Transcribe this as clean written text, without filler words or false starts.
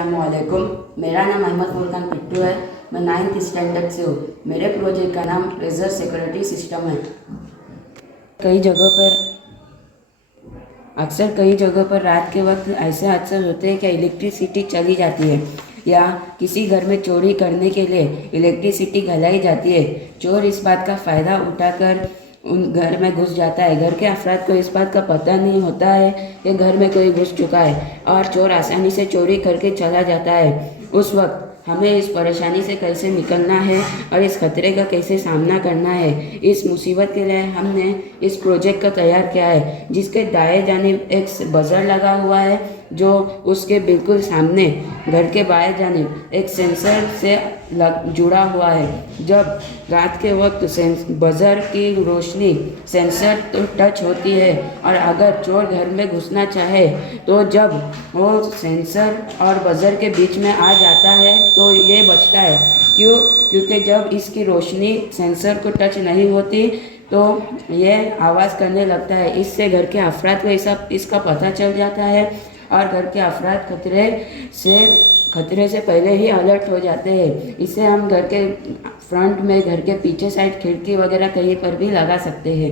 अस्सलामुअलैकुम। मेरा नाम अहमद फुरकान पिट्टू है। मैं 9th स्टैंडर्ड से हूँ। मेरे प्रोजेक्ट का नाम ट्रेजर सिक्योरिटी सिस्टम है। अक्सर कई जगहों पर रात के वक्त ऐसे हादसे होते हैं कि इलेक्ट्रिसिटी चली जाती है या किसी घर में चोरी करने के लिए इलेक्ट्रिसिटी जलाई जाती है। चोर इस बात का फ़ायदा उठाकर उन घर में घुस जाता है। घर के अफराद को इस बात का पता नहीं होता है कि घर में कोई घुस चुका है और चोर आसानी से चोरी करके चला जाता है। उस वक्त हमें इस परेशानी से कैसे निकलना है और इस खतरे का कैसे सामना करना है, इस मुसीबत के लिए हमने इस प्रोजेक्ट का तैयार किया है, जिसके दाएं जानिब एक बजर लगा हुआ है, जो उसके बिल्कुल सामने घर के बाएं जानिब एक सेंसर से जुड़ा हुआ है। जब रात के वक्त बजर की रोशनी सेंसर तो टच होती है और अगर चोर घर में घुसना चाहे तो जब वो सेंसर और बजर के बीच में आ जाता है तो ये बचता है। क्योंकि जब इसकी रोशनी सेंसर को टच नहीं होती तो ये आवाज़ करने लगता है। इससे घर के अफराद को इसका पता चल जाता है और घर के अफराद खतरे से पहले ही अलर्ट हो जाते हैं। इसे हम घर के फ्रंट में, घर के पीछे साइड खिड़की वगैरह कहीं पर भी लगा सकते हैं।